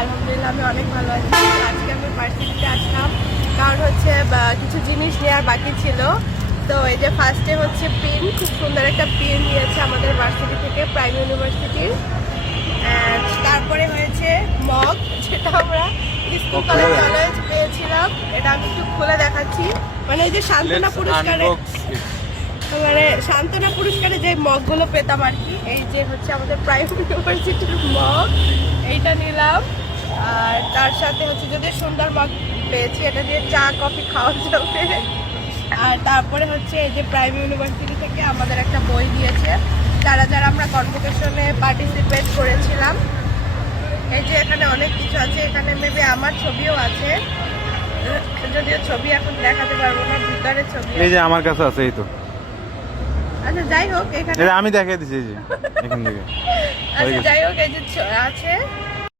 আলহামদুলিল্লাহ আমি অনেক ভালো আছি। আজকে আমি ভার্সিটিতে আসলাম কারণ হচ্ছে কিছু জিনিস নেওয়ার বাকি ছিল। তো এই যে ফার্স্টে হচ্ছে পিন, খুব সুন্দর একটা পিন নিয়েছে আমাদের ভার্সিটি থেকে, প্রাইম ইউনিভার্সিটির। তারপরে হয়েছে মগ, যেটা আমরা স্কুল কলেজ অলওয়েজ পেয়েছিলাম। এটা আমি একটু খুলে দেখাচ্ছি। মানে এই যে সান্ত্বনা পুরস্কারে, মানে সান্ত্বনা পুরস্কারে যে মগগুলো পেতাম আর কি, এই যে হচ্ছে আমাদের প্রাইম ইউনিভার্সিটির মগ, এইটা নিলাম। আর তার সাথে হচ্ছে যদি সুন্দর মগ পেয়েছি, এটা দিয়ে চা কফি খাওয়া যাবে। আর তারপরে হচ্ছে এই যে প্রাইম ইউনিভার্সিটি থেকে আমাদের একটা বই দিয়েছে, যারা যারা আমরা কনভোকেশনে পার্টিসিপেট করেছিলাম। এই যে এখানে অনেক কিছু আছে, এখানে মেবি আমার ছবিও আছে, যদিও ছবি এখন দেখাতে পারবো না, ভিতরে ছবি এই যে আমার কাছে আছে, এই তো। আচ্ছা যাই হোক, এখানে আমি দেখিয়ে দিচ্ছি এই যে এখান থেকে। আচ্ছা যাই হোক, এই যে আছে